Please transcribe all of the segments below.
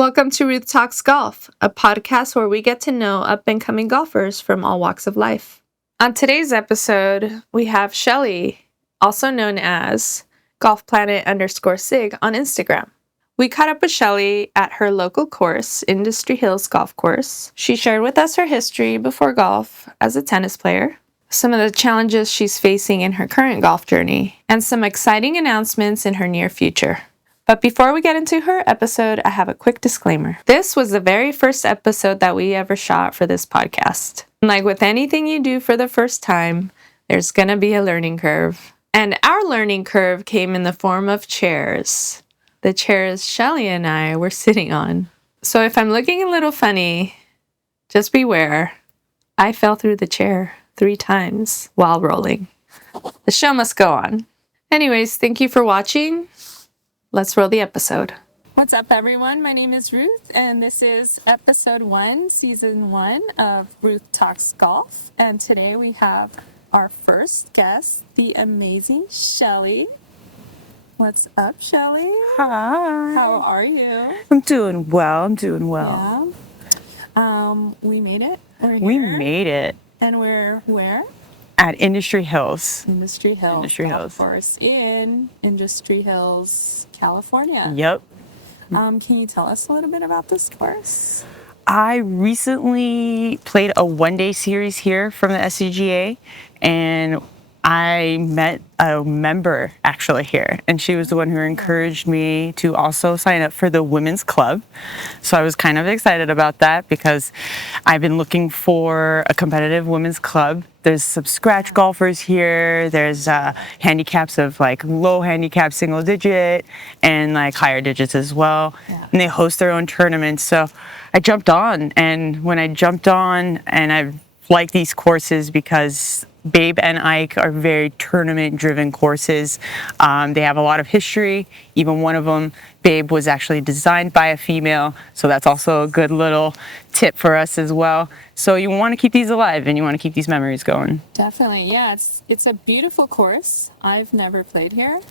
Welcome to Ruth Talks Golf, a podcast where we get to know up-and-coming golfers from all walks of life. On today's episode, we have Shelly, also known as golfplanet_sig on Instagram. We caught up with Shelly at her local course, Industry Hills Golf Course. She shared with us her history before golf as a tennis player, some of the challenges she's facing in her current golf journey, and some exciting announcements in her near future. But before we get into her episode, I have a quick disclaimer. This was the very first episode that we ever shot for this podcast. Like with anything you do for the first time, there's gonna be a learning curve. And our learning curve came in the form of chairs. The chairs Shelly and I were sitting on. So if I'm looking a little funny, just beware. I fell through the chair 3 times while rolling. The show must go on. Anyways, thank you for watching. Let's roll the episode. What's up, everyone? My name is Ruth, and this is episode 1, season 1 of Ruth Talks Golf. And today we have our first guest, the amazing Shelly. What's up, Shelly? Hi. How are you? I'm doing well. Yeah. We made it. We're here. We made it. And we're where? At Industry Hills. Industry Hills. Golf course in Industry Hills, California. Yep. Can you tell us a little bit about this course? I recently played a one-day series here from the SCGA, and I met a member actually here, and she was the one who encouraged me to also sign up for the women's club. So I was kind of excited about that because I've been looking for a competitive women's club. There's some scratch golfers here. There's handicaps of like low handicap single digit and like higher digits as well. Yeah. And they host their own tournaments. So I jumped on, and when I jumped on, and I like these courses because Babe and Ike are very tournament-driven courses. They have a lot of history. Even one of them, Babe, was actually designed by a female, so that's also a good little tip for us as well. So you want to keep these alive, and you want to keep these memories going. Definitely, yeah. It's a beautiful course. I've never played here.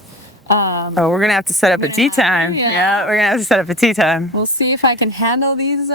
We're gonna have to set up a tee time. Yeah, we're gonna have to set up a tee time. We'll see if I can handle these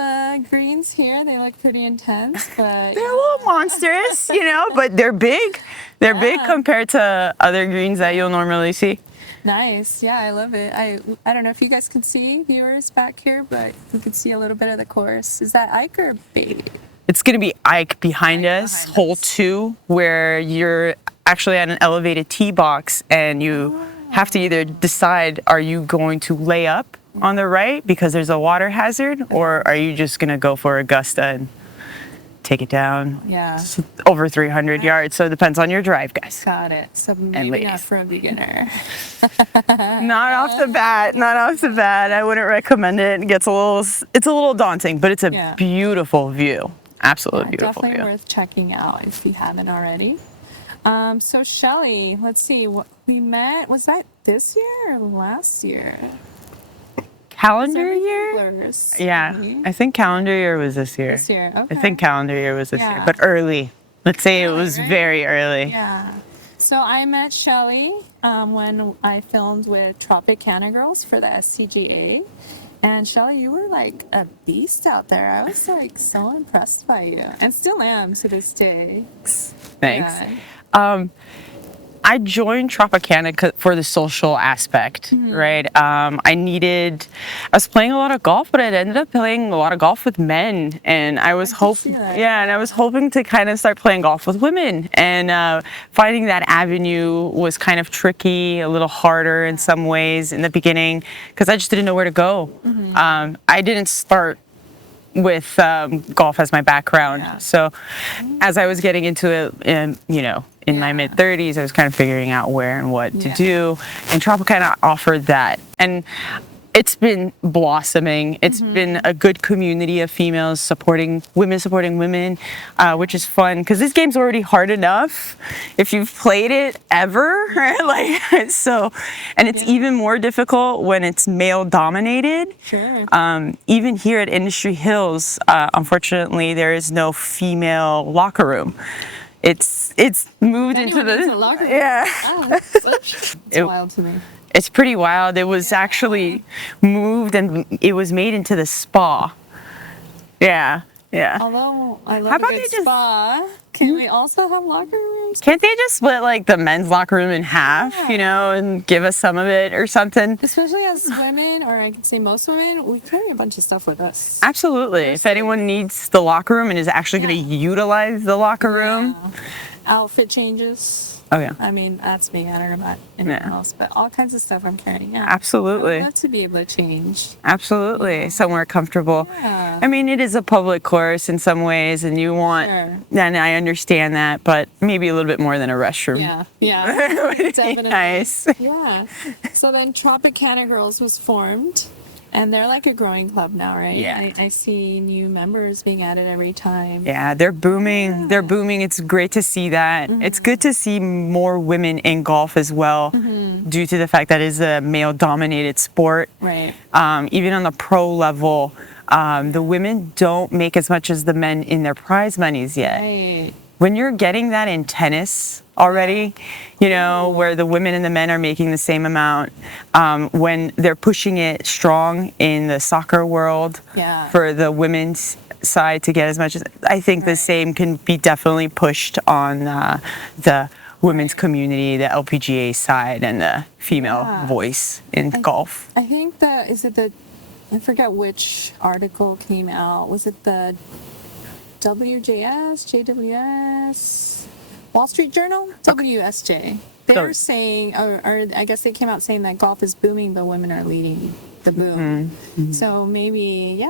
greens here. They look pretty intense, but they're a little monstrous, but they're big. They're big compared to other greens that you'll normally see. Nice. Yeah, I love it. I don't know if you guys can see, viewers back here, but you can see a little bit of the course. Is that Ike or Babe? It's gonna be Ike behind us, hole 2, where you're actually at an elevated tee box, and you have to either decide, are you going to lay up on the right because there's a water hazard, or are you just going to go for Augusta and take it down? Yeah. It's over 300 yards, so it depends on your drive, guys. Got it. So maybe not for a beginner. Not off the bat. I wouldn't recommend it. It's a little daunting, but it's a beautiful view. Absolutely beautiful view. Definitely worth checking out if you haven't already. So Shelly, let's see, we met, was that this year or last year? Calendar year? Blurs. Yeah, I think calendar year was this year. This year, okay. I think calendar year was this year, but early. Let's say it was very early. Yeah. So I met Shelly when I filmed with Tropicana Girls for the SCGA. And Shelly, you were like a beast out there. I was like so impressed by you, and still am to this day. Thanks. Yeah. I joined Tropicana for the social aspect, right? I was playing a lot of golf, but I ended up playing a lot of golf with men, and I was hoping to kind of start playing golf with women, and finding that avenue was kind of tricky, a little harder in some ways in the beginning, because I just didn't know where to go. I didn't start with golf as my background, so as I was getting into it, in my mid-30s, I was kind of figuring out where and what to do, and Tropicana offered that, and it's been blossoming. It's been a good community of females supporting women, which is fun, because this game's already hard enough if you've played it ever, right? And it's even more difficult when it's male dominated. Sure. Even here at Industry Hills, unfortunately, there is no female locker room. It's moved into the locker room. yeah. Oh, it's wild to me. It's pretty wild. It was actually moved and it was made into the spa. Yeah. Yeah. Although I How love a about good they just- spa, can we also have locker rooms? Can't they just split like the men's locker room in half, and give us some of it or something? Especially as women, or I can say most women, we carry a bunch of stuff with us. Absolutely. If anyone needs the locker room and is actually going to utilize the locker room. Outfit changes. Oh, yeah. I mean, that's me. I don't know about anyone else, but all kinds of stuff I'm carrying. Yeah. Absolutely. I would love to be able to change. Absolutely. Somewhere comfortable. Yeah. I mean, it is a public course in some ways, and you want, and I understand that, but maybe a little bit more than a restroom. Yeah. Definitely. Nice. Yeah. So then Tropicana Girls was formed. And they're like a growing club now, right? Yeah. I see new members being added every time. Yeah, they're booming. Yeah. They're booming. It's great to see that. It's good to see more women in golf as well, due to the fact that it is a male-dominated sport. Right. Even on the pro level, the women don't make as much as the men in their prize monies yet. Right. When you're getting that in tennis already, where the women and the men are making the same amount, when they're pushing it strong in the soccer world for the women's side to get as much as, I think the same can be definitely pushed on the women's community, the LPGA side, and the female voice in golf. I think I forget which article came out. Was it the JWS, Wall Street Journal, WSJ. They're saying, or I guess they came out saying that golf is booming, but women are leading the boom. So maybe,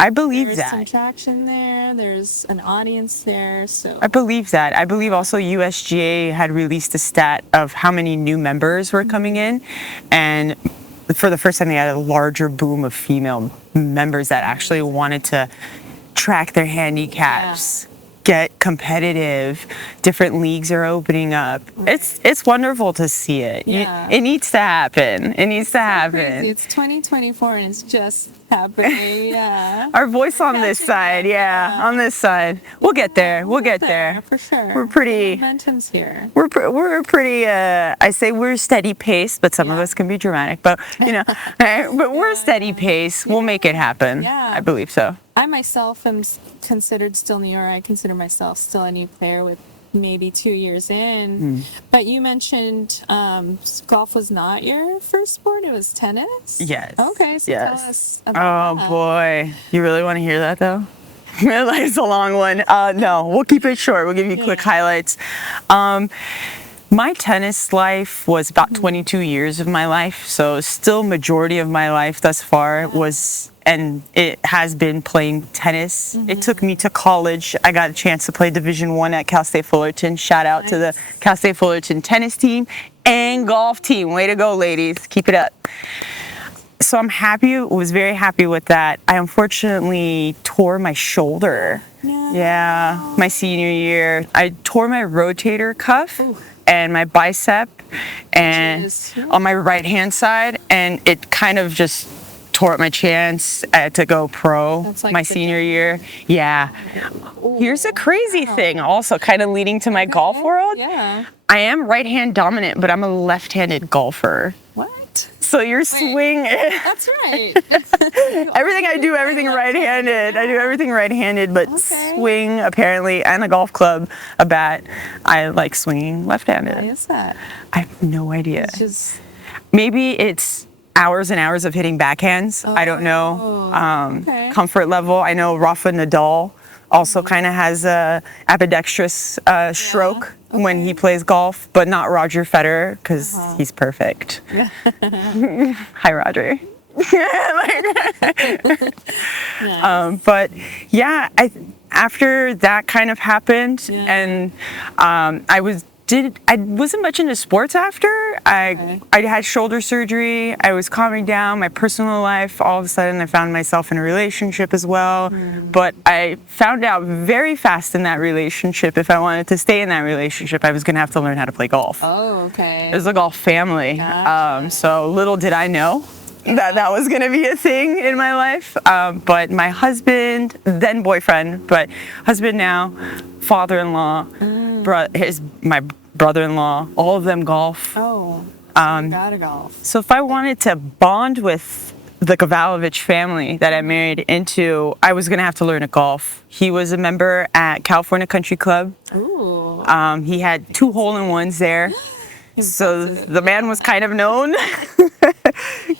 I believe there's that. some traction there. There's an audience there. So I believe that. I believe also USGA had released a stat of how many new members were coming in, and for the first time they had a larger boom of female members that actually wanted to track their handicaps, get competitive. Different leagues are opening up. It's wonderful to see it. It needs to happen. It needs to happen. Crazy. It's 2024 and it's just happening. Our voice on this side, on this side. We'll get there. We'll get there. For sure. We're pretty. Momentum's here. We're pretty. I say we're steady pace, but some of us can be dramatic. But but we're steady pace. We'll make it happen. I believe so. I myself am considered still new, or I consider myself still a new player with maybe 2 years in. But you mentioned golf was not your first sport, it was tennis? Yes. Okay, so tell us about that. Boy. You really want to hear that though? It's a long one. No, we'll keep it short. We'll give you quick highlights. My tennis life was about 22 years of my life, so still majority of my life thus far was, and it has been playing tennis. It took me to college. I got a chance to play Division I at Cal State Fullerton. Shout out to the Cal State Fullerton tennis team and golf team. Way to go, ladies. Keep it up. So I'm happy, was very happy with that. I unfortunately tore my shoulder. Yeah, my senior year. I tore my rotator cuff and my bicep and on my right hand side, and it kind of just tore up my chance to go pro my senior year. Yeah. Here's a crazy thing also kind of leading to my golf world. Yeah. I am right hand dominant, but I'm a left-handed golfer. What? So your swing. That's right. Everything I do, everything right-handed. I do everything right-handed, but swing apparently, and a golf club, a bat, I like swinging left-handed. Why is that? I have no idea. It's just... Maybe it's hours and hours of hitting backhands. I don't know. Comfort level. I know Rafa Nadal also kind of has a ambidextrous stroke when he plays golf, but not Roger Federer because he's perfect. Hi, Roger. But yeah, after that kind of happened, and I wasn't much into sports after. I had shoulder surgery. I was calming down my personal life. All of a sudden, I found myself in a relationship as well. But I found out very fast in that relationship, if I wanted to stay in that relationship, I was going to have to learn how to play golf. Oh, okay. It was a golf family. So little did I know that was going to be a thing in my life. But my husband, then boyfriend, but husband now, father-in-law, my brother-in-law, all of them golf. You gotta golf. So if I wanted to bond with the Gvalevech family that I married into, I was going to have to learn to golf. He was a member at California Country Club. Ooh. He had 2 hole-in-ones there. So the man was kind of known.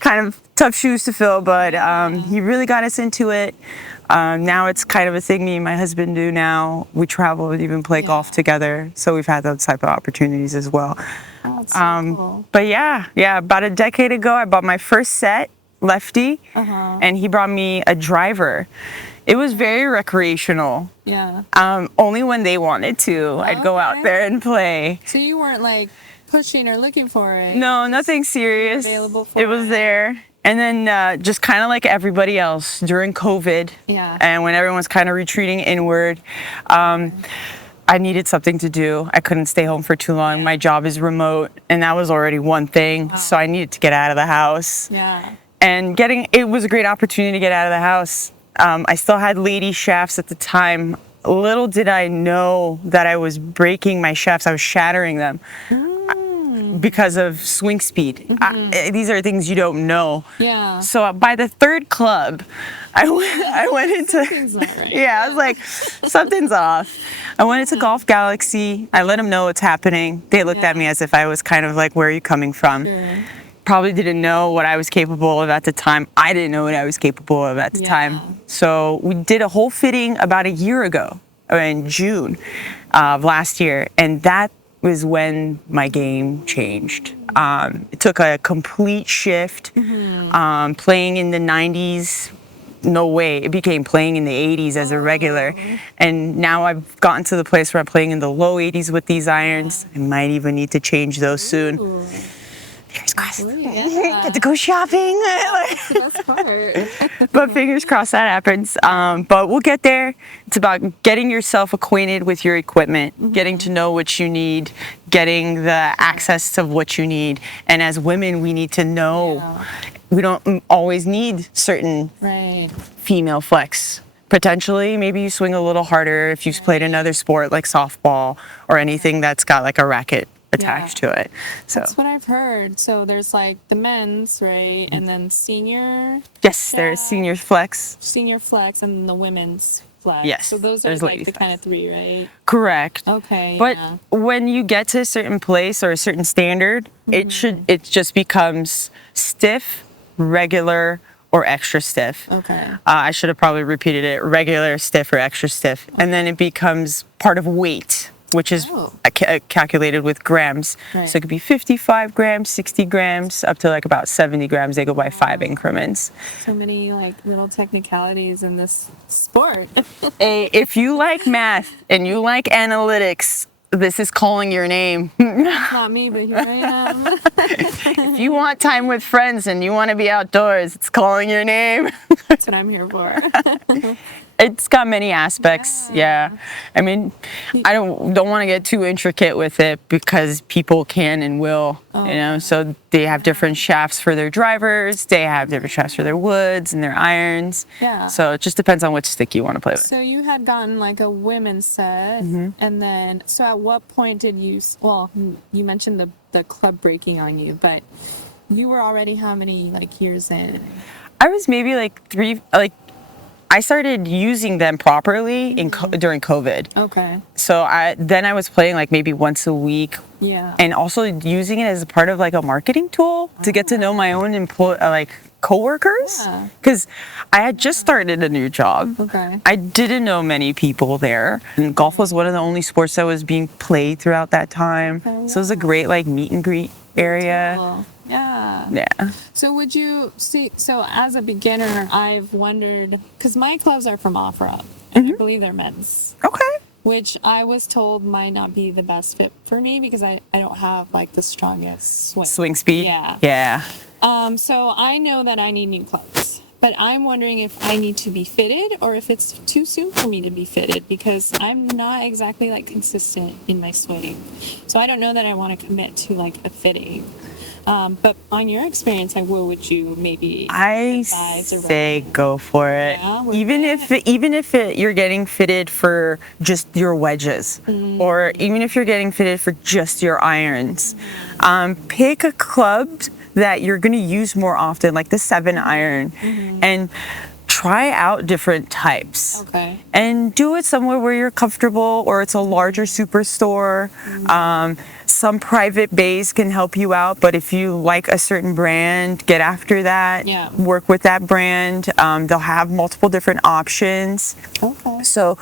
Kind of tough shoes to fill, but he really got us into it. Now it's kind of a thing me and my husband do now. We travel and even play golf together. So we've had those type of opportunities as well. Oh, that's so cool. But yeah, about a decade ago, I bought my first set, lefty, and he brought me a driver. It was very recreational. Yeah. Only when they wanted to, I'd go out there and play. So you weren't like pushing or looking for it? No, nothing serious. Available for it was there. And then just kind of like everybody else during COVID, and when everyone was kind of retreating inward, I needed something to do. I couldn't stay home for too long. My job is remote, and that was already one thing. So I needed to get out of the house. Yeah. And it was a great opportunity to get out of the house. I still had lady shafts at the time. Little did I know that I was breaking my shafts. I was shattering them because of swing speed. These are things you don't know. Yeah. So by the 3rd club, I went into... Something's not right. Yeah, I was like, something's off. I went into Golf Galaxy. I let them know what's happening. They looked at me as if I was kind of like, where are you coming from? Sure. Probably didn't know what I was capable of at the time. I didn't know what I was capable of at the time. So we did a whole fitting about a year ago, in June of last year. And that was when my game changed. It took a complete shift. Playing in the 90s, no way. It became playing in the 80s as a regular. And now I've gotten to the place where I'm playing in the low 80s with these irons. I might even need to change those soon. Fingers crossed. Get to go shopping. That's the best part. But fingers crossed that happens. But we'll get there. It's about getting yourself acquainted with your equipment, getting to know what you need, getting the access to what you need. And as women, we need to know we don't always need certain female flex. Potentially, maybe you swing a little harder if you've played another sport like softball or anything that's got like a racket attached to it. So that's what I've heard. So there's like the men's, right? And then senior. Yes, there's senior flex, and the women's flex. Yes, So those are like the kind of 3, right? Correct. Okay. But when you get to a certain place or a certain standard, it just becomes stiff, regular, or extra stiff. Okay. I should have probably repeated it: regular, stiff, or extra stiff, and then it becomes part of weight, which is calculated with grams. So it could be 55 grams, 60 grams, up to like about 70 grams. They go by 5 increments. So many like little technicalities in this sport. If you like math and you like analytics, this is calling your name. Not me, but here I am. If you want time with friends and you want to be outdoors, it's calling your name. That's what I'm here for. It's got many aspects. Yeah. I mean, I don't want to get too intricate with it because people can and will, you know. So they have different shafts for their drivers. They have different shafts for their woods and their irons. Yeah. So it just depends on which stick you want to play with. So you had gotten like a women's set, and then so at what point did you? Well, you mentioned the club breaking on you, but you were already how many like years in? I was maybe like 3. I started using them properly during COVID. Okay. So I was playing like maybe once a week. Yeah. And also using it as a part of like a marketing tool to get to know my own coworkers. Because I had just started a new job. Okay. I didn't know many people there. And golf was one of the only sports that was being played throughout that time. So it was a great like meet and greet area. Cool. Yeah. Yeah. So would you see, so as a beginner, I've wondered, because my clubs are from OfferUp, and I believe they're men's. Okay. Which I was told might not be the best fit for me because I don't have like the strongest Swing speed? Yeah. Yeah. So I know that I need new clubs. But I'm wondering if I need to be fitted or if it's too soon for me to be fitted because I'm not exactly like consistent in my swing. So I don't know that I want to commit to like a fitting. But on your experience, like, what would you maybe I advise or say go for it. Yeah, Even if you're getting fitted for just your wedges, or even if you're getting fitted for just your irons, pick a club that you're going to use more often, like the 7-iron, and try out different types. Okay. And do it somewhere where you're comfortable, or it's a larger superstore. Some private bays can help you out, but if you like a certain brand, get after that. Yeah. Work with that brand. They'll have multiple different options. Okay. So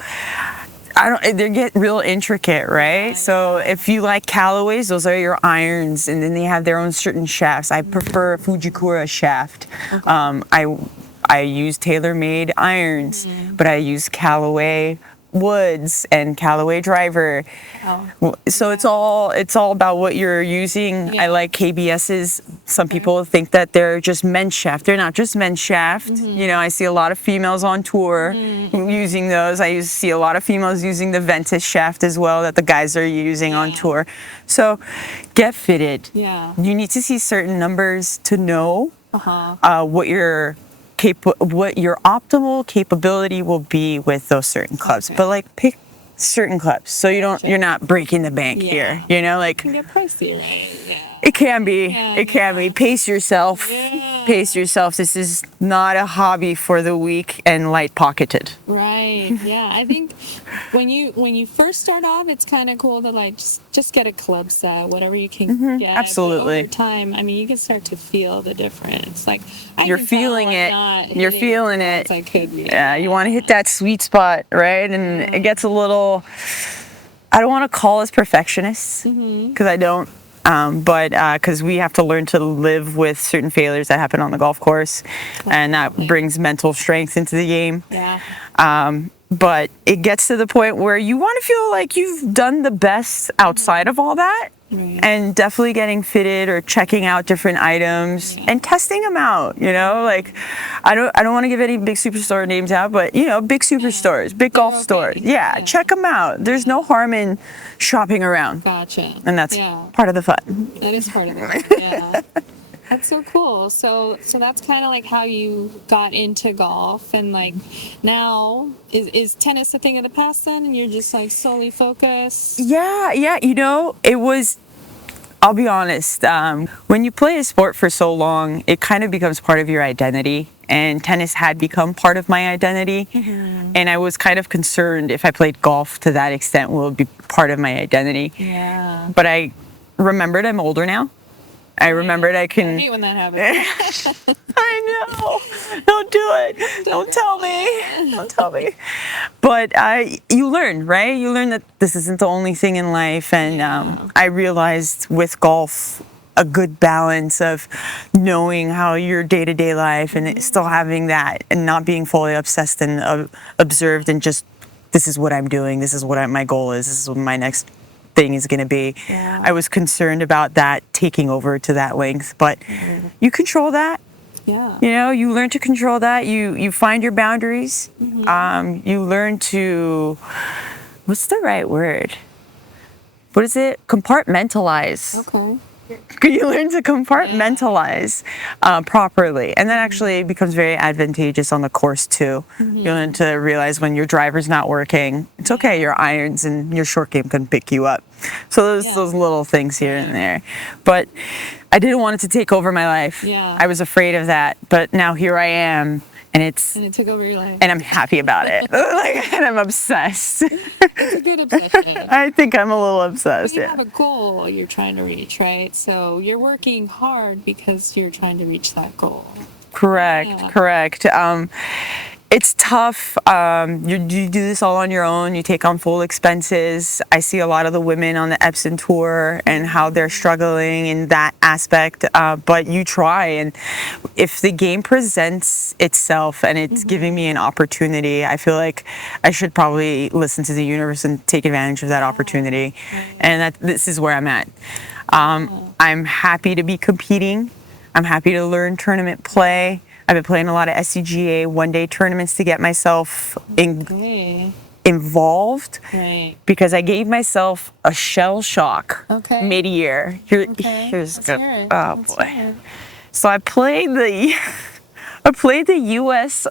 they get real intricate, right? So if you like Callaways, those are your irons, and then they have their own certain shafts. I prefer a Fujikura shaft. I use tailor-made irons, but I use Callaway woods and Callaway driver. So it's all about what you're using. I like KBS's. Some people think that they're just men's shaft. They're not just men's shaft. You know, I see a lot of females on tour using those. I see a lot of females using the Ventus shaft as well that the guys are using on tour. So get fitted. Yeah. You need to see certain numbers to know what your optimal capability will be with those certain clubs. But like, pick certain clubs so you're not breaking the bank here. You know, like, It can get pricey, right? Yeah. It can be. Pace yourself. Pace yourself. This is not a hobby for the weak and light-pocketed. Right. Yeah. I think when you first start off, it's kind of cool to like just get a club set, whatever you can get. Absolutely. But over time, I mean, you can start to feel the difference. Like You're feeling it. You're feeling it. I could be. Yeah. You want to hit that sweet spot, right? And it gets a little. I don't want to call us perfectionists because I don't. But because we have to learn to live with certain failures that happen on the golf course, and that brings mental strength into the game. Yeah. But it gets to the point where you want to feel like you've done the best outside of all that, and definitely getting fitted or checking out different items and testing them out. You know, like I don't want to give any big superstore names out, but you know, big superstores, big golf stores. Yeah, check them out. There's no harm in shopping around. Gotcha. And that's part of the fun. That is part of it. Yeah. That's so cool. So that's kind of like how you got into golf, and like now is tennis a thing of the past then, and you're just like solely focused? Yeah. You know, it was. I'll be honest. When you play a sport for so long, it kind of becomes part of your identity. And tennis had become part of my identity. And I was kind of concerned if I played golf to that extent, will it be part of my identity? Yeah. But I remembered I'm older now. I remembered I can. I hate when that happens. I know. Don't do it. Don't tell me. Don't tell me. But you learn, right? You learn that this isn't the only thing in life. And I realized with golf, a good balance of knowing how your day-to-day life and still having that and not being fully obsessed and observed and just, this is what I'm doing. This is what my goal is. This is what my next thing is going to be. Yeah. I was concerned about that taking over to that length, but you control that. Yeah. You know, you learn to control that. You find your boundaries. You learn to, what's the right word? What is it? Compartmentalize. Okay. You learn to compartmentalize properly, and that actually becomes very advantageous on the course too. You learn to realize when your driver's not working, it's okay. Your irons and your short game can pick you up. So those little things here and there. But I didn't want it to take over my life. Yeah. I was afraid of that, but now here I am. And it took over your life. And I'm happy about it. And I'm obsessed. It's a good obsession. I think I'm a little obsessed. You have a goal you're trying to reach, right? So you're working hard because you're trying to reach that goal. Correct. It's tough. You do this all on your own. You take on full expenses. I see a lot of the women on the Ep1 tour and how they're struggling in that aspect. But you try, and if the game presents itself and it's giving me an opportunity, I feel like I should probably listen to the universe and take advantage of that opportunity. And this is where I'm at. I'm happy to be competing. I'm happy to learn tournament play. I've been playing a lot of SCGA one-day tournaments to get myself involved Right. because I gave myself a shell shock mid-year. Here's Let's good. hear it. Oh Let's boy. hear it. So I played the U.S.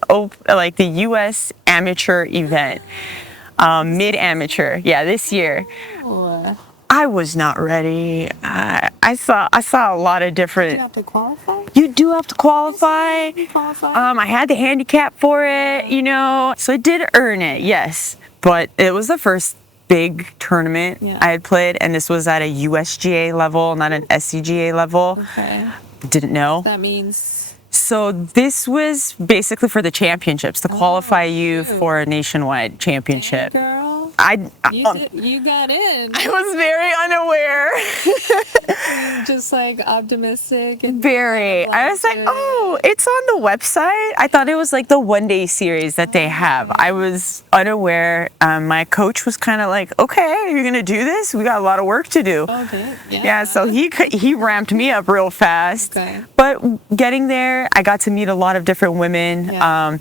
like the U.S. amateur event, mid-amateur. Yeah, this year. Oh. I was not ready. I saw a lot of different. You have to qualify? You do have to qualify. You qualify? I had the handicap for it, so I did earn it, yes. But it was the first big tournament I had played, and this was at a USGA level, not an SCGA level. Okay. Didn't know. That means. So this was basically for the championships to qualify you for a nationwide championship. Dang, girl. You got in. I was very unaware. Just like optimistic and Very. I was like, oh, it's on the website. I thought it was like the one-day series that they have. I was unaware. My coach was kind of like, okay, you're gonna do this? We got a lot of work to do. Okay. Yeah. So he ramped me up real fast. Okay. But getting there, I got to meet a lot of different women. Yeah.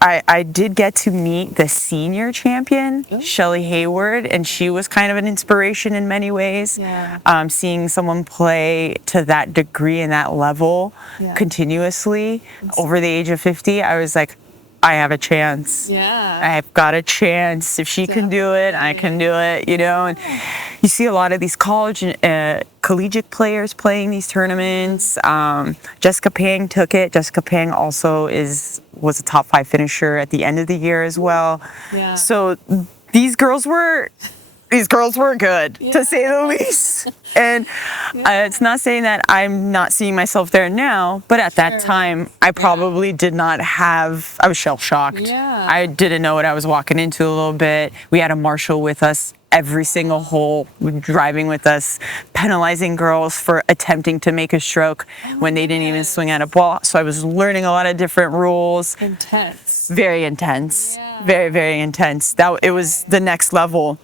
I did get to meet the senior champion, Shelly Gvalevech, and she was kind of an inspiration in many ways. Yeah. Seeing someone play to that degree and that level continuously over the age of 50, I was like, I have a chance. Yeah. I've got a chance. If she can do it, I can do it, And you see a lot of these collegiate players playing these tournaments. Jessica Pang took it. Jessica Pang also was a top 5 finisher at the end of the year as well. Yeah. So these girls were good, to say the least. And it's not saying that I'm not seeing myself there now, but at that time, I probably did not have, I was shell-shocked. Yeah. I didn't know what I was walking into a little bit. We had a marshal with us every single hole, driving with us, penalizing girls for attempting to make a stroke when they didn't even swing at a ball. So I was learning a lot of different rules. Intense. Very intense. Yeah. Very, very intense. It was the next level.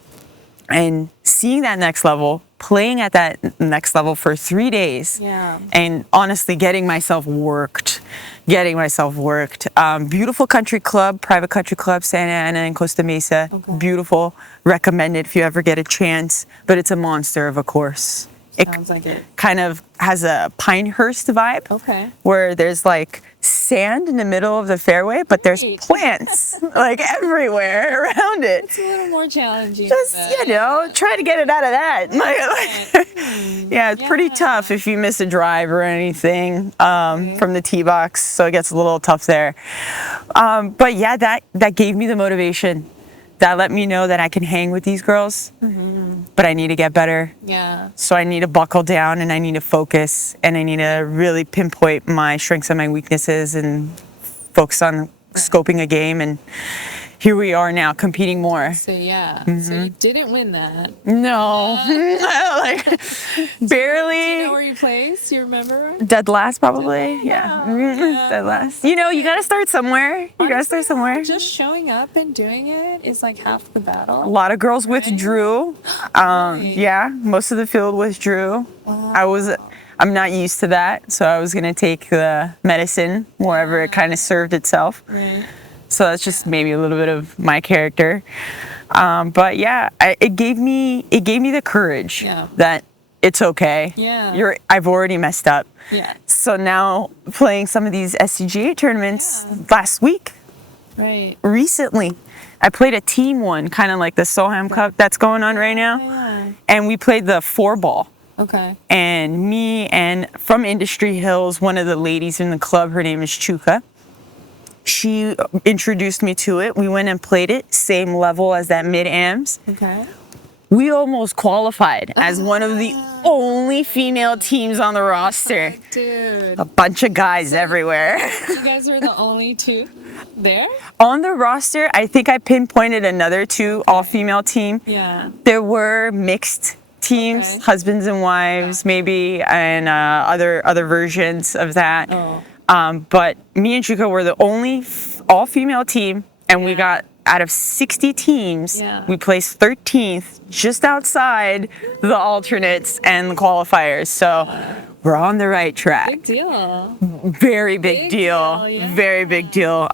And seeing that next level, playing at that next level for 3 days, and honestly getting myself worked. Beautiful country club, private country club, Santa Ana in Costa Mesa. Okay. Beautiful. Recommend it if you ever get a chance. But it's a monster of a course. Sounds like it. Kind of has a Pinehurst vibe. Okay. Where there's like sand in the middle of the fairway, but there's plants like everywhere around it. It's a little more challenging. Just, try to get it out of that. It's pretty tough if you miss a drive or anything from the tee box, so it gets a little tough there. But yeah, that gave me the motivation. That let me know that I can hang with these girls, but I need to get better. Yeah. So I need to buckle down and I need to focus and I need to really pinpoint my strengths and my weaknesses and focus on scoping a game. And here we are now competing more. So so you didn't win that. No, barely. Do you know where you placed? You remember? Dead last, probably. Yeah. Dead last. You got to start somewhere. Just showing up and doing it is like half the battle. A lot of girls withdrew. Most of the field withdrew. Wow. I'm not used to that, so I was gonna take the medicine wherever it kind of served itself. Right. So that's just maybe a little bit of my character. But yeah, it gave me the courage that it's okay. Yeah. I've already messed up. Yeah. So now playing some of these SCGA tournaments last week. Right. Recently, I played a team one, kind of like the Solheim Cup that's going on right now. Yeah. And we played the 4-ball. Okay. And me and from Industry Hills, one of the ladies in the club, her name is Chuka. She introduced me to it. We went and played it, same level as that mid-ams. Okay. We almost qualified as one of the only female teams on the roster. Dude. A bunch of guys everywhere. You guys were the only two there? On the roster, I think I pinpointed another 2 all-female team. Yeah. There were mixed teams, husbands and wives, maybe, and other versions of that. Oh. But me and Chuka were the only all-female team, and we got, out of 60 teams, we placed 13th, just outside the alternates and the qualifiers. So we're on the right track. Big deal. Very big deal. Yeah. Very big deal.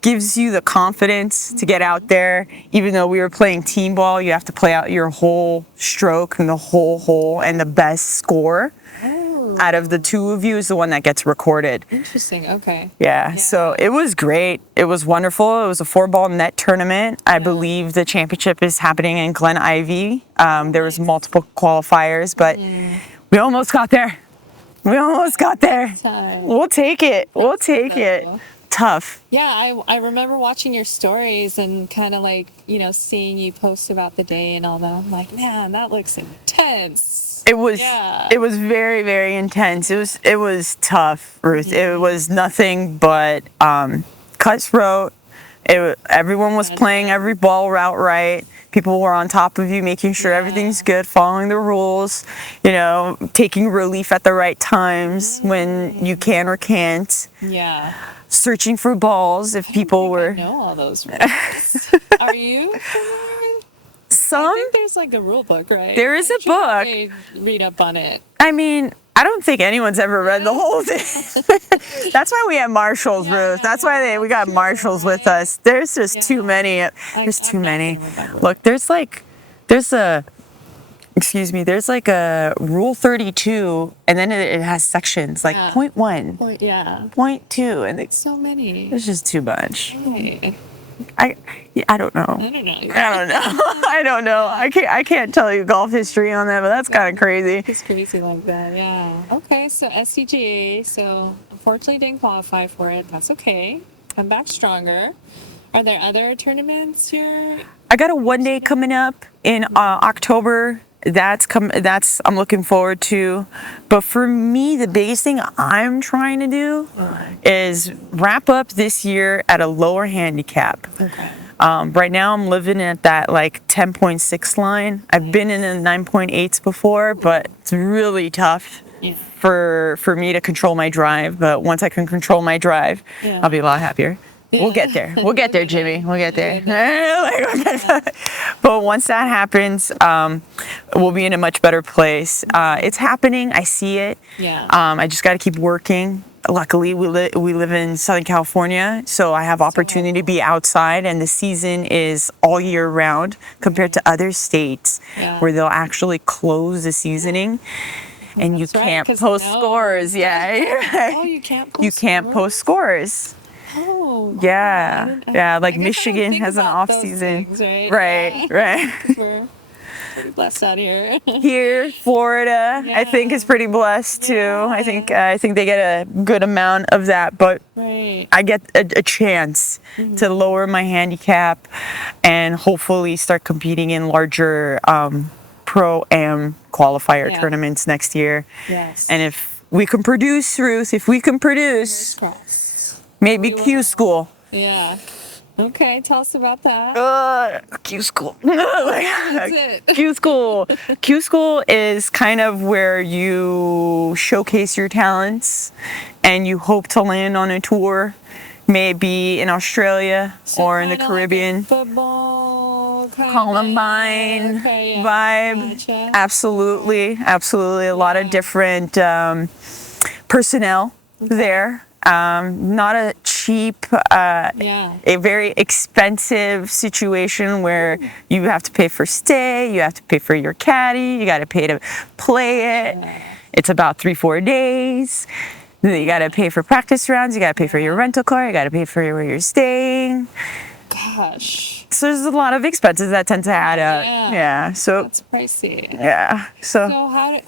Gives you the confidence to get out there. Even though we were playing team ball, you have to play out your whole stroke and the whole hole, and the best score out of the two of you is the one that gets recorded. Interesting. Okay. Yeah. So it was great. It was wonderful. It was a 4-ball net tournament. I believe the championship is happening in Glen Ivy. There was multiple qualifiers, but we almost got there. We almost got there. We'll take it. We'll take it. Tough. Yeah, I remember watching your stories and kind of like, seeing you post about the day and all that. I'm like, man, that looks intense. It was very, very intense. It was tough, Ruth. It was nothing but cutthroat. Everyone was playing every ball route right. People were on top of you, making sure everything's good, following the rules, taking relief at the right times when you can or can't. Yeah. Searching for balls if people were. I know all those rules. Are you familiar? I think there's like a rule book, right? There is a book. I read up on it. I mean, I don't think anyone's ever read the whole thing. That's why we have marshals, Ruth. That's why we got marshals with us. There's just too many. There's too many. Look, there's like a rule 32, and then it has sections like point 1, point 2, and So many. There's just too much. Right. I don't know. I don't know. I can't tell you golf history on that, but that's kind of crazy. It's crazy like that, yeah. Okay, so SCGA, so unfortunately didn't qualify for it. That's okay. Come back stronger. Are there other tournaments here? I got a 1-day coming up in October. That's I'm looking forward to. But for me, the biggest thing I'm trying to do is wrap up this year at a lower handicap. Okay. Right now I'm living at that like 10.6 line. I've been in the 9.8s before, but it's really tough for me to control my drive. But once I can control my drive, I'll be a lot happier. We'll get there. We'll get there, Jimmy. We'll get there. But once that happens, we'll be in a much better place. It's happening. I see it. Yeah. I just got to keep working. Luckily, we live in Southern California, so I have opportunity to be outside, and the season is all year round compared to other states where they'll actually close the seasoning. And you can't post scores. Yeah. Oh, you can't post You can't post scores. Oh. Yeah. Like Michigan has an off season. Things, right? Right. We're pretty blessed out here. Here, Florida, I think is pretty blessed too. I think they get a good amount of that, but I get a chance to lower my handicap and hopefully start competing in larger pro-am qualifier tournaments next year. Yes. And if we can produce, Ruth, maybe Q school. Yeah. Okay, tell us about that. Q school. Q school. Q school is kind of where you showcase your talents and you hope to land on a tour, maybe in Australia or in the Caribbean. Like football, Columbine vibe. Gotcha. Absolutely. A lot of different personnel there. Not a cheap, a very expensive situation where you have to pay for stay, you have to pay for your caddy, you got to pay to play it. It's about 3-4 days. You got to pay for practice rounds, you got to pay for your rental car, you got to pay for where you're staying. Gosh. So there's a lot of expenses that tend to add up. Yeah. So that's pricey. Yeah. So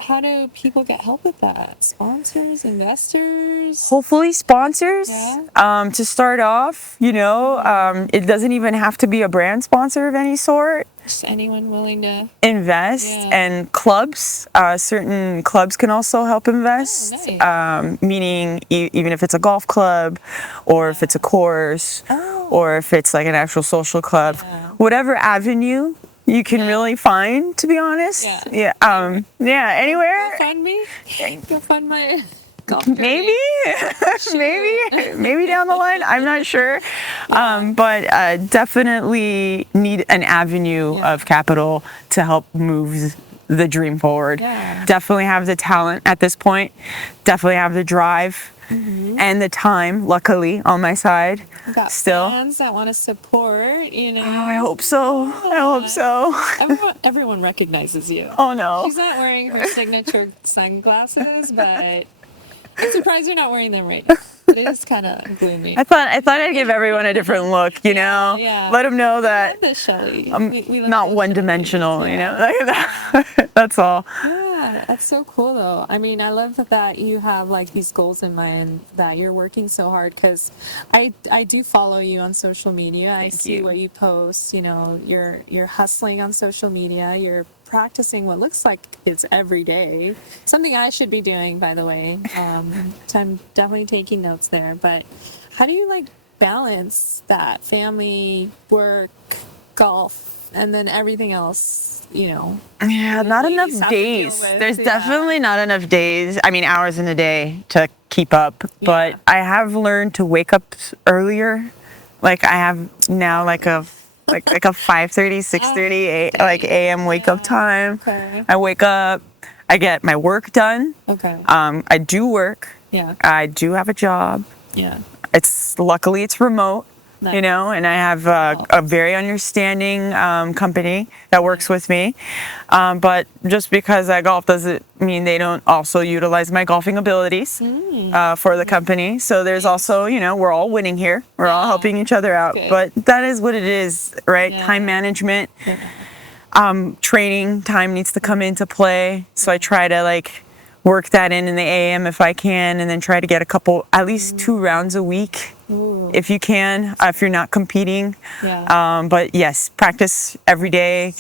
how do people get help with that? Sponsors, investors? Hopefully sponsors. To start off, it doesn't even have to be a brand sponsor of any sort. Just anyone willing to invest, and clubs. Certain clubs can also help invest. Oh, nice. Meaning even if it's a golf club, or if it's a course, or if it's like an actual social club, whatever avenue you can really find, to be honest. Anywhere. Go fund me. Go fund my golf journey. maybe down the line. I'm not sure, but definitely need an avenue of capital to help move the dream forward. Yeah. Definitely have the talent at this point. Definitely have the drive and the time, luckily, on my side. You got still. fans that want to support, you know. Oh, I hope so. I hope so. Everyone recognizes you. Oh, no. She's not wearing her signature sunglasses, but I'm surprised you're not wearing them right now. It is kind of gloomy. I thought I'd give everyone a different look, you know? Yeah. Let them know I that love this, Shelly. I'm We love not this, one-dimensional, Shelly. you know? Like that. That's all. Yeah, that's so cool though. I mean, I love that you have like these goals in mind, that you're working so hard, because I do follow you on social media. I see you. what you post, you know, you're hustling on social media. You're practicing what looks like it's every day. Something I should be doing, by the way. So I'm definitely taking notes there. But how do you like balance that family, work, golf, and then everything else, you know? Yeah, not you enough just have to deal days. with, There's yeah. definitely not enough days. I mean, hours in a day to keep up. But Yeah. I have learned to wake up earlier. Like I have now like a 5:30, 6:30 like a.m. wake up time. Okay. I wake up. I get my work done. Okay. I do work. Yeah. I do have a job. Yeah. Luckily it's remote. Nice. You know, and I have a very understanding company that works with me. But just because I golf doesn't mean they don't also utilize my golfing abilities for the company. So there's also, you know, we're all winning here. We're all helping each other out. Good. But that is what it is, right? Yeah. Time management, Yeah. training time needs to come into play. So I try to like work that in the AM if I can, and then try to get at least 2 rounds a week. Ooh. If you can, if you're not competing. Yeah. But yes, practice every day,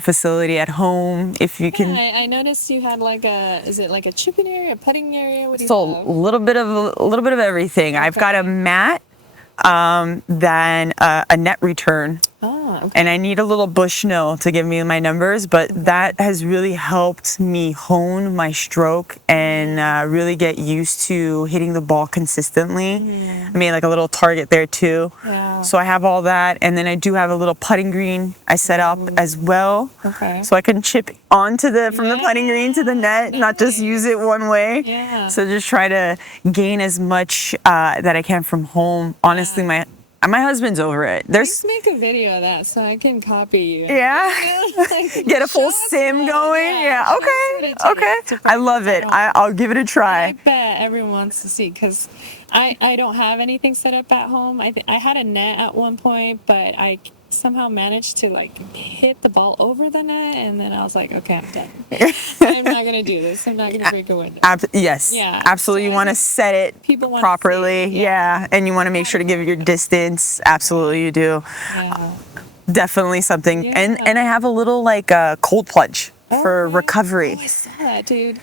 facility at home if you can. I noticed you had like is it like a chipping area, a putting area? What do you So have? a little bit of everything. I've got a mat, then a net return. Oh, okay. And I need a little Bushnell to give me my numbers, but that has really helped me hone my stroke and really get used to hitting the ball consistently. I mean, like a little target there too. Yeah. So I have all that, and then I do have a little putting green I set up as well. Okay. So I can chip onto from the putting green to the net, not just use it one way. Yeah. So just try to gain as much that I can from home. Honestly, my husband's over it. Let's make a video of that so I can copy you. Yeah. Like, Get a full show us sim what- going. Yeah. show us what Okay. it Okay. takes to I love it. practice. I'll give it a I try. bet everyone wants to see, because I don't have anything set up at home. I had a net at one point, but I somehow managed to like hit the ball over the net, and then I was like, okay, I'm done. I'm not gonna do this. I'm not gonna break a window. Yes. Yeah. Absolutely. So You want to set it people wanna properly. see it, Yeah. And you want to make sure to give it your distance. Absolutely, you do. Yeah. Definitely something. Yeah. And I have a little like cold plunge for Okay. recovery. Oh, I saw that, dude.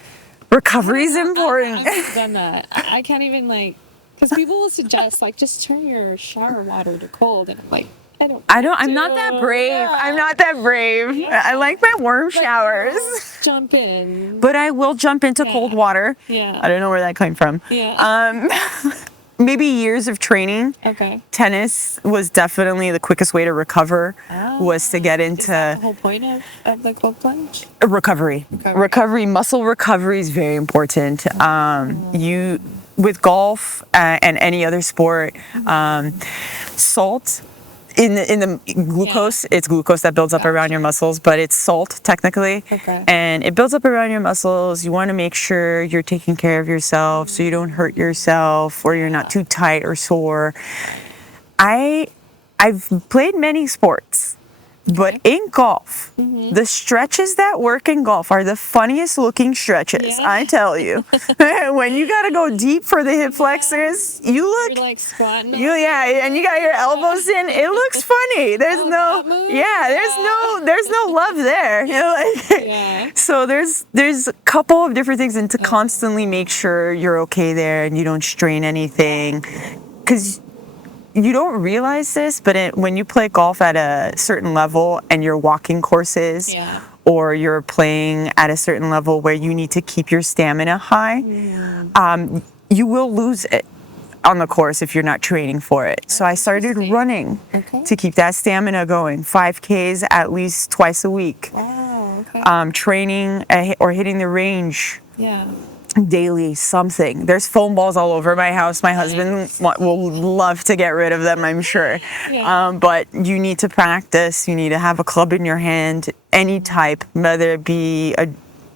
Recovery is important. I've never done that. I can't even like, because people will suggest like just turn your shower water to cold, and I'm like, I'm not that brave. Yeah. I'm not that brave. Yeah. I like my warm Like, showers. don't jump in. But I will jump into cold water. Yeah. I don't know where that came from. Yeah. Maybe years of training. Okay. Tennis was definitely the quickest way to recover, was to get Is that the into whole point of the cold plunge? recovery. Muscle recovery is very important. You with golf and any other sport, salt. In the glucose, it's glucose that builds up around your muscles, but it's salt technically. Okay. And it builds up around your muscles. You want to make sure you're taking care of yourself so you don't hurt yourself or you're not too tight or sore. I've played many sports, but in golf, the stretches that work in golf are the funniest looking stretches, Yeah. I tell you. When you got to go deep for the hip flexors, you look You're like squatting. and you got your elbows in. It looks funny. There's no, that move? there's no love there. You know, like, Yeah. So there's a couple of different things, and to constantly make sure you're okay there and you don't strain anything, because you don't realize this, but when you play golf at a certain level and you're walking courses, Yeah. or you're playing at a certain level where you need to keep your stamina high, you will lose it on the course if you're not training for it. So I started running Okay. to keep that stamina going. 5Ks at least twice a week. Oh, okay. training or hitting the range Yeah. daily, something. There's foam balls all over my house. My husband will love to get rid of them, I'm sure. Yeah. But you need to practice. You need to have a club in your hand, any type, whether it be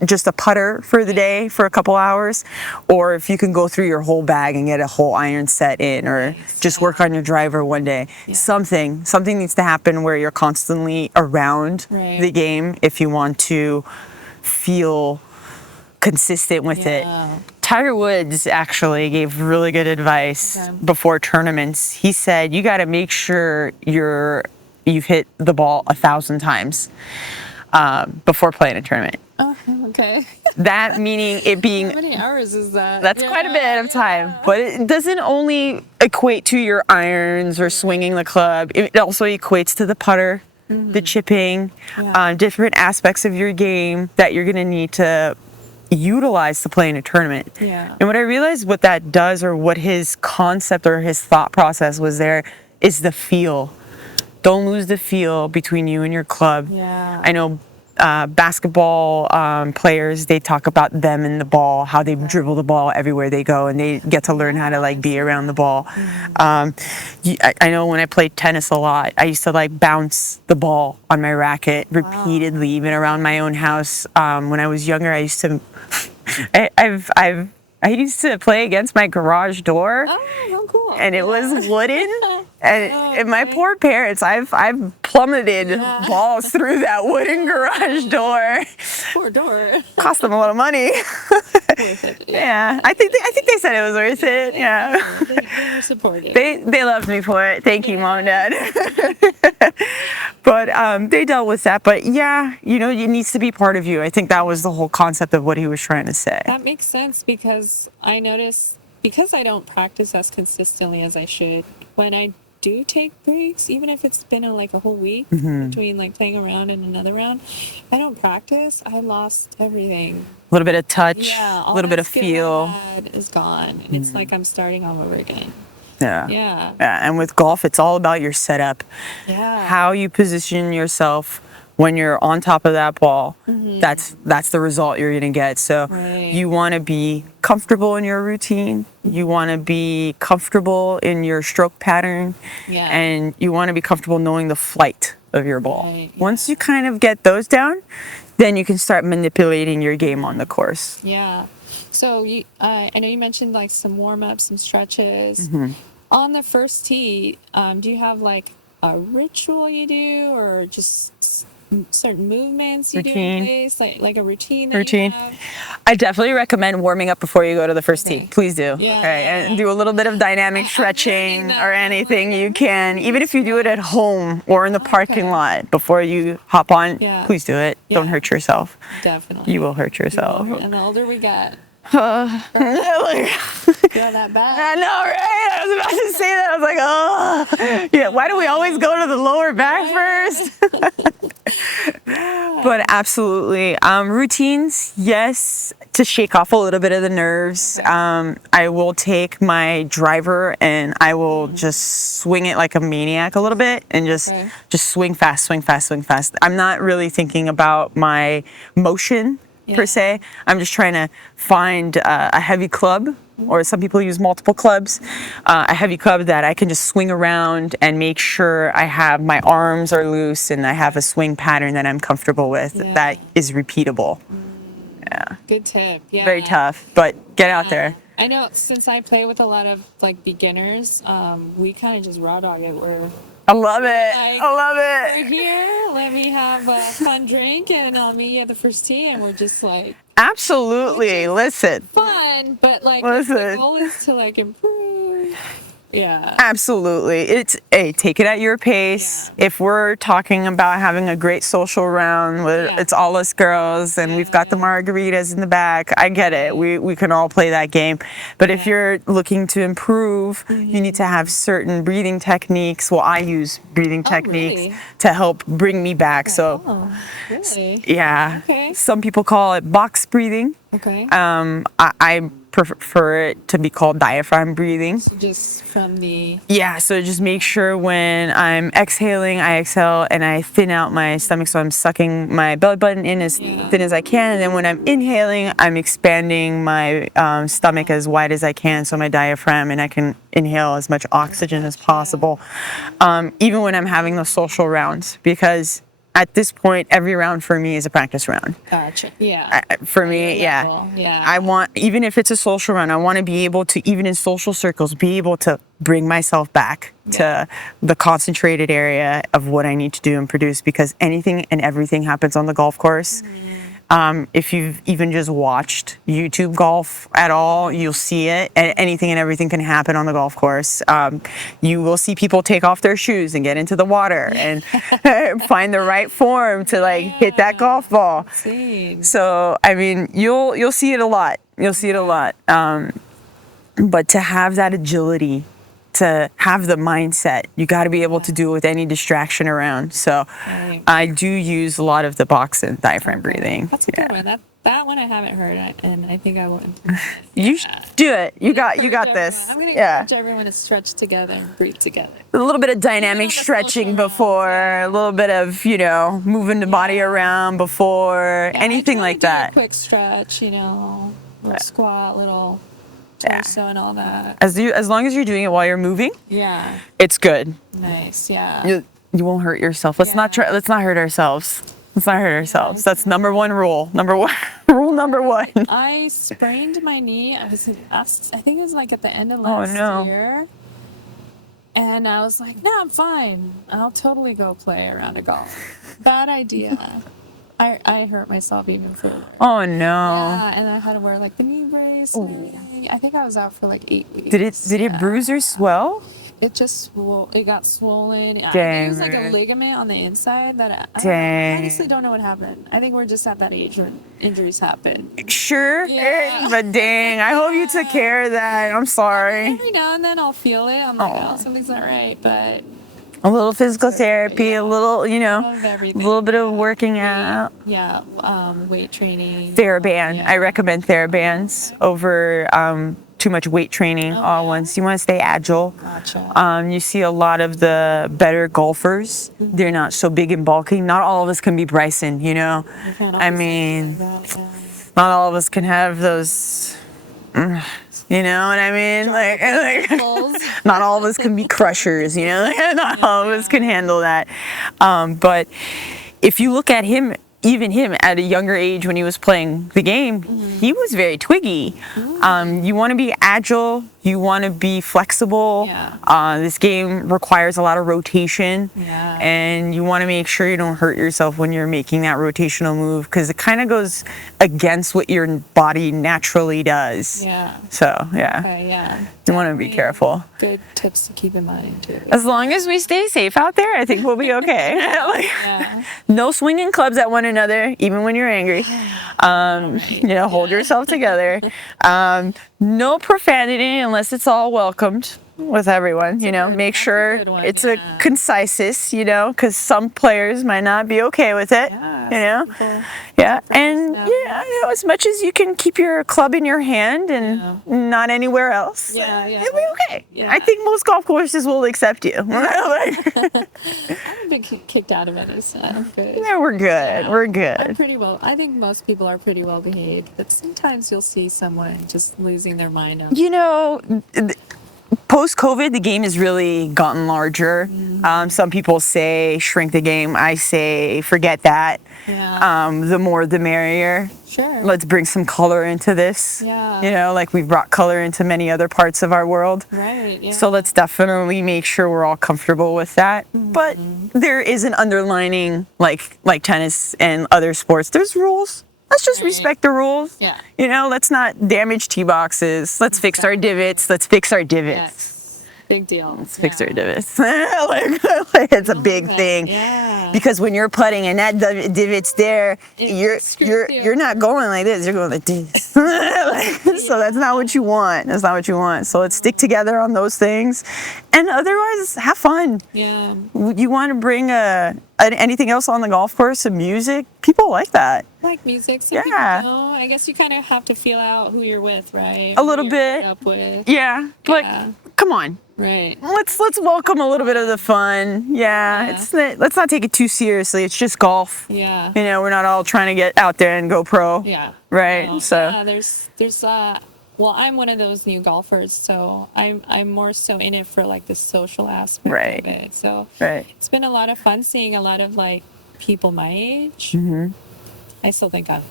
just a putter for the day for a couple hours, or if you can go through your whole bag and get a whole iron set in, or just work on your driver one day. Something needs to happen where you're constantly around the game if you want to feel consistent with it. Tiger Woods actually gave really good advice before tournaments. He said you got to make sure you've hit the ball 1,000 times before playing a tournament. Oh, okay. That meaning it being... How many hours is that? That's quite a bit of time. But it doesn't only equate to your irons or swinging the club. It also equates to the putter, the chipping, different aspects of your game that you're going to need to utilize to play in a tournament. And what I realized what that does, or what his concept or his thought process was there, is the feel. Don't lose the feel between you and your club. I know basketball players, they talk about them and the ball, how they dribble the ball everywhere they go, and they get to learn how to like be around the ball. I know when I played tennis a lot, I used to like bounce the ball on my racket repeatedly, even around my own house. When I was younger, I used to I used to play against my garage door. Oh, cool. And it was wooden. And my poor parents, I've plummeted balls through that wooden garage door. Poor door. Cost them a lot of money. Worth it. I think they said it was worth it. They were supportive. They loved me for it. Thank you, Mom and Dad. But they dealt with that. But it needs to be part of you. I think that was the whole concept of what he was trying to say. That makes sense, because I notice, because I don't practice as consistently as I should, when I do take breaks, even if it's been a whole week between like playing a round and another round, I don't practice. I lost everything. A little bit of touch, a a little bit of feel. Is gone. And it's like I'm starting all over again. Yeah. And with golf, it's all about your setup. How you position yourself when you're on top of that ball. That's the result you're going to get. So you want to be comfortable in your routine. You want to be comfortable in your stroke pattern. And you want to be comfortable knowing the flight of your ball. Once you kind of get those down, then you can start manipulating your game on the course. So I know you mentioned like some warm-ups, some stretches. On the first tee, do you have like a ritual you do, or just certain movements you do in place, like a routine that you have? I definitely recommend warming up before you go to the first tee. Please do. And do a little bit of dynamic stretching or anything you can. Even if you do it at home or in the parking lot before you hop on, please do it. Don't hurt yourself. Definitely. You will hurt yourself. And the older we get, feel that bad. I know, right? I was about to say that. I was like, oh. Why do we always go to the lower back first? But absolutely. Routines, yes, to shake off a little bit of the nerves. I will take my driver and I will just swing it like a maniac a little bit, and just swing fast, swing fast, swing fast. I'm not really thinking about my motion per se. I'm just trying to find a heavy club, or some people use multiple clubs, a heavy club that I can just swing around and make sure I have my arms are loose and I have a swing pattern that I'm comfortable with that is repeatable. Good tip. Very tough, but get out there. I know, since I play with a lot of like beginners, we kind of just raw dog it. I love it. I love it. We're here. Let me have a fun drink, and I'll meet you at the first tee, and we're just like. Absolutely. Listen. Fun, but like the goal is to like improve. Absolutely. Take it at your pace. If we're talking about having a great social round with it's all us girls and we've got the margaritas in the back, I get it. We can all play that game. But if you're looking to improve, you need to have certain breathing techniques. Well, I use breathing techniques to help bring me back. So some people call it box breathing. I prefer it to be called diaphragm breathing. So just from the... Yeah, so just make sure when I'm exhaling, I exhale and I thin out my stomach, so I'm sucking my belly button in as thin as I can, and then when I'm inhaling, I'm expanding my stomach as wide as I can, so my diaphragm, and I can inhale as much oxygen as possible, even when I'm having the social rounds, because at this point, every round for me is a practice round. Gotcha. Yeah. For me, yeah. I want, even if it's a social round, I want to be able to, even in social circles, be able to bring myself back to the concentrated area of what I need to do and produce, because anything and everything happens on the golf course. If you've even just watched YouTube golf at all, you'll see it. And anything and everything can happen on the golf course. You will see people take off their shoes and get into the water and find the right form to like hit that golf ball. So I mean, you'll see it a lot. You'll see it a lot. But to have that agility, to have the mindset, you got to be able to do it with any distraction around. So I do use a lot of the box and diaphragm breathing. That's a good one. That one I haven't heard, and I think I will. You should do it. You got this. I'm going to encourage everyone to stretch together and breathe together. A little bit of dynamic stretching before, a little bit of, moving the body around before, anything like that. A quick stretch, little squat, little torso and all that. As long as you're doing it while you're moving, it's good. Nice, yeah. You won't hurt yourself. Let's not hurt ourselves. Let's not hurt ourselves. That's number one rule. Rule number one. I sprained my knee. I think it was like at the end of last year. And I was like, no, I'm fine. I'll totally go play a round of golf. Bad idea. I hurt myself even further. Oh no. Yeah, and I had to wear like the knee brace and everything. I think I was out for like 8 weeks. Did it bruise or swell? It just it got swollen. Dang. It was like a ligament on the inside that I honestly don't know what happened. I think we're just at that age when injuries happen. Sure, but dang, I hope you took care of that. I'm sorry. Every now and then I'll feel it. I'm like, something's not right, but a little physical therapy, a little, a little bit of working out. Yeah, weight training. TheraBand. I recommend TheraBands over too much weight training all at once. You want to stay agile. Gotcha. You see a lot of the better golfers. They're not so big and bulky. Not all of us can be Bryson, I mean, not all of us can have those... You know what I mean? Like not all of us can be crushers, not all of us can handle that. But if you look at him, even him at a younger age when he was playing the game, he was very twiggy. You want to be agile. You want to be flexible. This game requires a lot of rotation. And you want to make sure you don't hurt yourself when you're making that rotational move, because it kind of goes against what your body naturally does. So, Okay, you want to be careful. Good tips to keep in mind, too. As long as we stay safe out there, I think we'll be okay. No swinging clubs at one another, even when you're angry. Hold yourself together. No profanity unless it's all welcomed with everyone. Make sure it's a conciseness, because some players might not be okay with it. And as much as you can keep your club in your hand and not anywhere else, it'll be okay. I think most golf courses will accept you. I haven't been kicked out of it, so I'm good. Yeah, we're good. We're good. I'm pretty well. I think most people are pretty well behaved, but sometimes you'll see someone just losing their mind. Post-COVID, the game has really gotten larger. Some people say shrink the game. I say forget that. The more the merrier. Sure. Let's bring some color into this. Like we've brought color into many other parts of our world. Right. Yeah. So let's definitely make sure we're all comfortable with that. But there is an underlining, like tennis and other sports, there's rules. Let's just respect the rules. Let's not damage tee boxes. Let's fix our divots. Let's fix our divots. Yes. Big deal. Let's fix our divots. It's a big thing. Because when you're putting and that divot's there, you're not going like this. You're going like this. So that's not what you want. That's not what you want. So let's stick together on those things, and otherwise have fun. You want to bring anything else on the golf course, some music. People like that. like music. Some Yeah. people know. I guess you kind of have to feel out who you're with, right? A Who little you're bit. put up with. Yeah. Yeah. Like, come on. Right. Let's welcome a little bit of the fun. Yeah. Let's not take it too seriously. It's just golf. Yeah. You know, we're not all trying to get out there and go pro. Yeah. Right. No. So. Yeah. There's well, I'm one of those new golfers, so I'm more so in it for like the social aspect Right. of it. So Right. it's been a lot of fun seeing a lot of like people my age. Mm-hmm. I still think I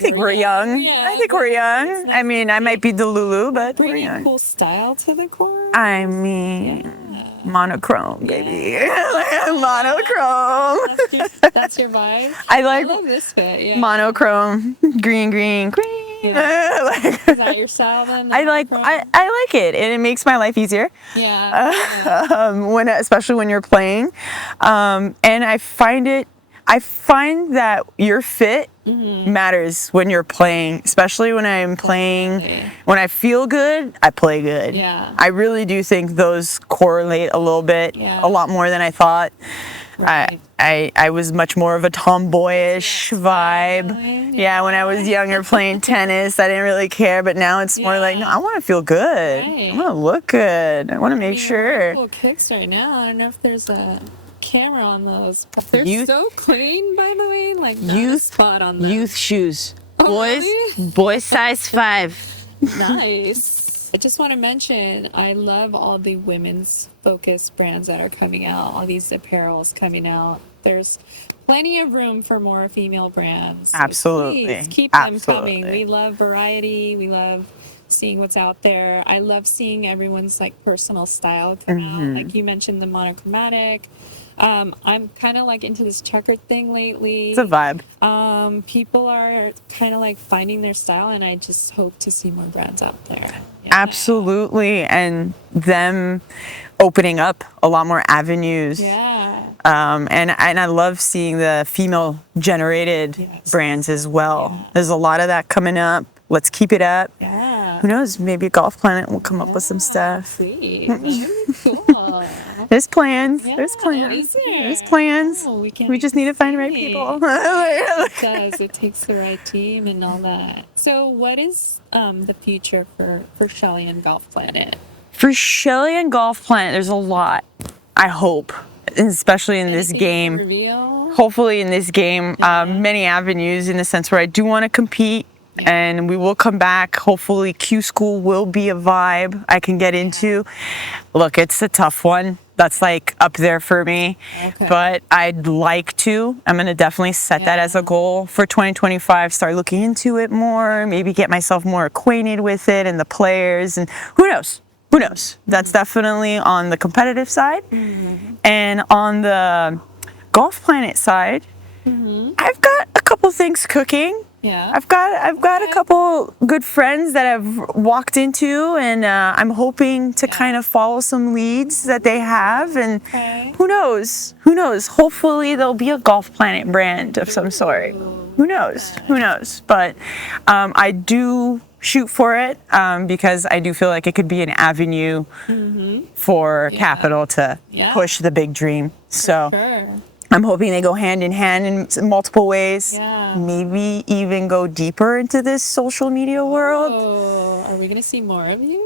think we're young. Yeah, I think we're young. I mean, I might be Delulu, but we're bringing young. cool style to the course. I mean, monochrome, baby. Monochrome. That's your vibe. I I love this fit. Yeah. monochrome, green. Yeah. Is that your style then? I like it, and it makes my life easier. Yeah. Especially when you're playing, and I find that your fit matters when you're playing, especially when I'm playing. When I feel good, I play good. Yeah. I really do think those correlate a little bit, Yeah. a lot more than I thought. Right. I was much more of a tomboyish vibe. Yeah, when I was younger playing tennis, I didn't really care, but now it's more like, no, I want to feel good. Right. I want to look good. I want to make sure. Cool kicks right now. I don't know if there's a camera on those, but they're Youth- so clean, by the way. Like not a spot on them. Youth shoes. Oh, really? Boys size 5. Nice. I just want to mention, I love all the women's focused brands that are coming out, all these apparels coming out. There's plenty of room for more female brands. So Absolutely. please keep them Absolutely. coming. We love variety. We love seeing what's out there. I love seeing everyone's like personal style come out. Like you mentioned the monochromatic. I'm kind of like into this checkered thing lately. It's a vibe. People are kind of like finding their style, and I just hope to see more brands out there. Yeah. Absolutely. And them opening up a lot more avenues. Yeah. And I love seeing the female generated brands as well. Yeah. There's a lot of that coming up. Let's keep it up. Yeah. Who knows? Maybe Golf Planet will come up with some stuff. Sweet. Really cool. There's plans. Yeah, There's plans. is there? There's plans. Oh, We just need to find the right people. It does. It takes the right team and all that. So, what is the future for Shelly and Golf Planet? For Shelly and Golf Planet, there's a lot. I hope, especially in this Anything to game. reveal? Hopefully, in this game, many avenues in the sense where I do want to compete. And we will come back. Hopefully, Q School will be a vibe I can get into. Look, it's a tough one. That's like up there for me. Okay. But I'd like to. I'm going to definitely set that as a goal for 2025. Start looking into it more. Maybe get myself more acquainted with it and the players. And who knows? Who knows? That's definitely on the competitive side. And on the Golf Planet side, I've got a couple things cooking. Yeah. I've got a couple good friends that I've walked into, and I'm hoping to kind of follow some leads that they have, and who knows? Hopefully there'll be a Golf Planet brand of some sort. Who knows? But I do shoot for it because I do feel like it could be an avenue for capital to push the big dream. So. Sure. I'm hoping they go hand in hand in multiple ways. Yeah. Maybe even go deeper into this social media world. Oh, are we going to see more of you?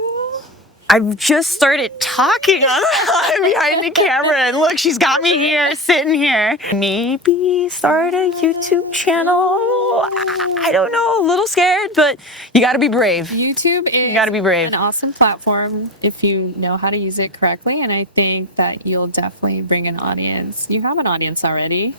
I've just started talking behind the camera, and look, she's got me here, sitting here. Maybe start a YouTube channel. I don't know, a little scared, but you got to be brave. YouTube is You gotta be brave. an awesome platform if you know how to use it correctly, and I think that you'll definitely bring an audience. You have an audience already.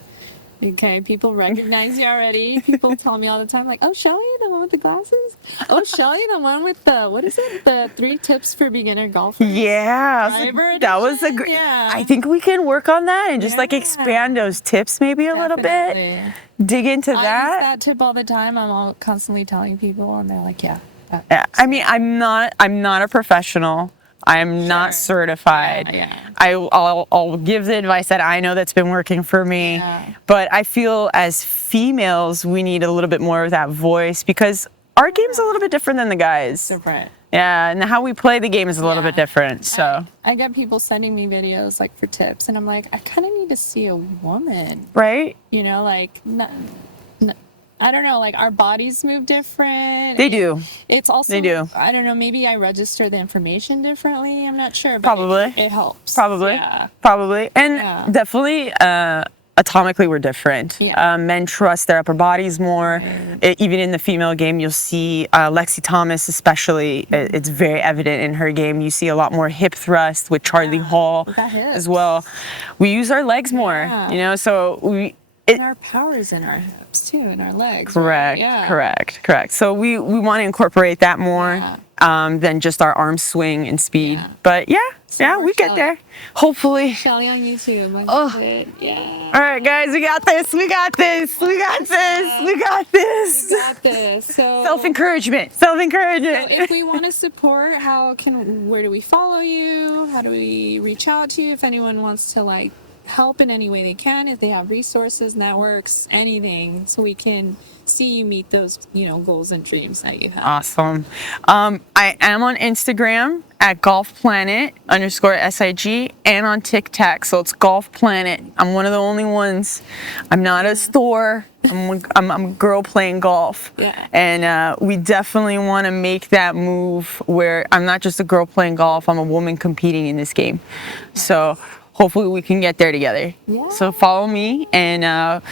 Okay, people recognize you already. People tell me all the time, like, "Oh, Shelly, the one with the glasses. Oh, Shelly, the one with the what is it? The 3 tips for beginner golfers." Yeah, Driver that was a edition? great. Yeah. I think we can work on that and just like Yeah. expand those tips maybe a little bit. Definitely. Dig into I use that. that tip all the time. I'm all constantly telling people, and they're like, "Yeah." Yeah, I mean, I'm not a professional. I'm not certified. Yeah. I'll give the advice that I know that's been working for me. Yeah. But I feel as females, we need a little bit more of that voice because our game's a little bit different than the guys. Different. Yeah, and how we play the game is a little Yeah. bit different. So, I get people sending me videos like for tips, and I'm like, I kind of need to see a woman. right? You know, like, I don't know, like our bodies move different. They do. It's also, They do. I don't know, maybe I register the information differently. I'm not sure, but Probably. it helps. Probably. Yeah. Probably. And definitely atomically we're different. Yeah. Men trust their upper bodies more. Right. Even in the female game, you'll see Lexi Thomas especially, it's very evident in her game. You see a lot more hip thrust with Charlie Hall as well. We use our legs more, you know, so and our power is in our hips too, in our legs. Correct, right? correct. So we want to incorporate that more than just our arm swing and speed. Yeah. But we get there. Hopefully. Shelly on YouTube. Yeah. All right, guys, we got this. We got this. We got this. We got this. We got this. So self-encouragement. Self-encouragement. So if we want to support, where do we follow you? How do we reach out to you if anyone wants to like help in any way they can, if they have resources, networks, anything, so we can see you meet those, you know, goals and dreams that you have. Awesome. I am on Instagram at golfplanet_SIG and on TikTok, so it's Golf Planet. I'm one of the only ones. I'm not a store. I'm a girl playing golf. Yeah. And we definitely want to make that move where I'm not just a girl playing golf, I'm a woman competing in this game. So hopefully we can get there together. Yeah. So follow me, and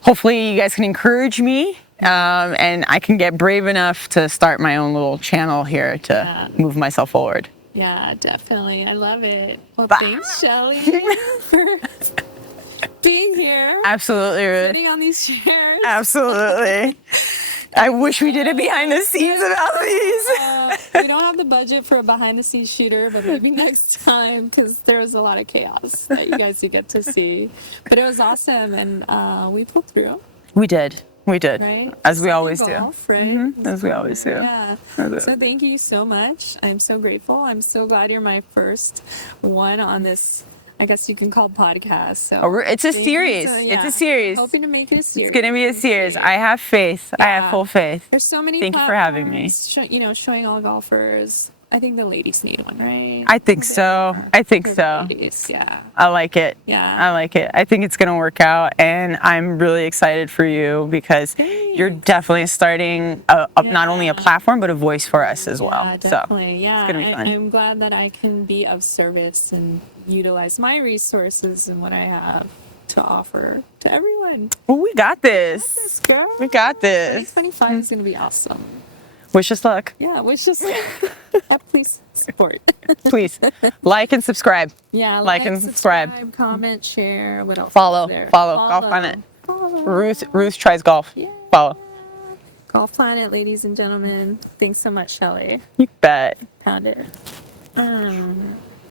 hopefully you guys can encourage me, and I can get brave enough to start my own little channel here to move myself forward. Yeah, definitely. I love it. Well, Bye. thanks, Shelly, for being here. Absolutely, Ruth. Sitting on these chairs. Absolutely. I wish we did it behind the scenes about these. We don't have the budget for a behind the scenes shooter, but maybe next time, because there was a lot of chaos that you guys did get to see. But it was awesome, and we pulled through. We did. We did. Right? As we always golf, do. Right? Mm-hmm. As we always do. Yeah. So thank you so much. I'm so grateful. I'm so glad you're my first one on this, I guess you can call podcast. So it's a series. It's a series. Hoping to make it a series. It's going to be a series. I have faith. I have full faith. There's so many Thank you for having me. Showing all golfers. I think the ladies need one, right? I think so. I think so. Ladies, yeah. I like it. Yeah. I like it. I think it's going to work out, and I'm really excited for you because you're definitely starting not only a platform but a voice for us as well. Yeah, definitely. So it's going to be fun. I'm glad that I can be of service and utilize my resources and what I have to offer to everyone. Well, we got this. We got this, girl. We got this. 2025 is going to be awesome. Wish us luck. Yeah, wish us luck. Please support. Please like and subscribe. Yeah, like and subscribe. Comment, share. What else? Follow. Golf Planet. Ruth tries golf. Yeah. Follow. Golf Planet, ladies and gentlemen. Thanks so much, Shelly. You bet. Pound it.